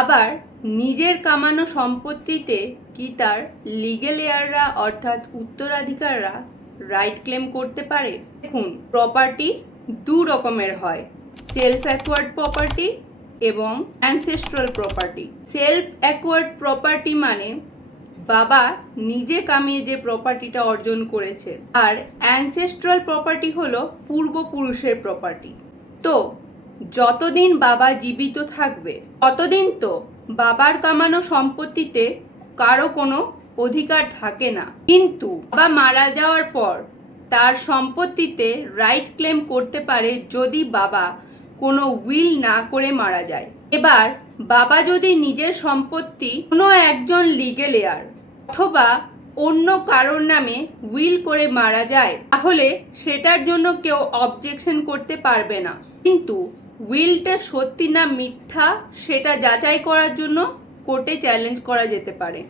আবার নিজের কামানো সম্পত্তিতে কি তার লিগ্যাল হেয়াররা অর্থাৎ উত্তরাধিকাররা রাইট ক্লেম করতে পারে? দেখুন, প্রপার্টি দু রকমের হয়, সেলফ অ্যাকোয়ার্ড প্রপার্টি এবং ancestral property. Self acquired property মানে বাবা নিজে কামিয়ে যে প্রপার্টিটা অর্জন করেছে, আর অ্যানসেস্ট্রাল প্রপার্টি হলো পূর্বপুরুষের প্রপার্টি। তো যতদিন বাবা জীবিত থাকবে ততদিন তো বাবার কামানো সম্পত্তিতে কারো কোনো অধিকার থাকে না, কিন্তু বাবা মারা যাওয়ার পর তার সম্পত্তিতে রাইট ক্লেম করতে পারে যদি বাবা কোনো উইল না করে মারা যায়। এবার বাবা যদি নিজের সম্পত্তি কোনো একজন লিগ্যাল হেয়ার অথবা অন্য কারোর নামে উইল করে মারা যায়, তাহলে সেটার জন্য কেউ অবজেকশন করতে পারবে না। কিন্তু উইলটা সত্যি না মিথ্যা সেটা যাচাই করার জন্য কোর্টে চ্যালেঞ্জ করা যেতে পারে।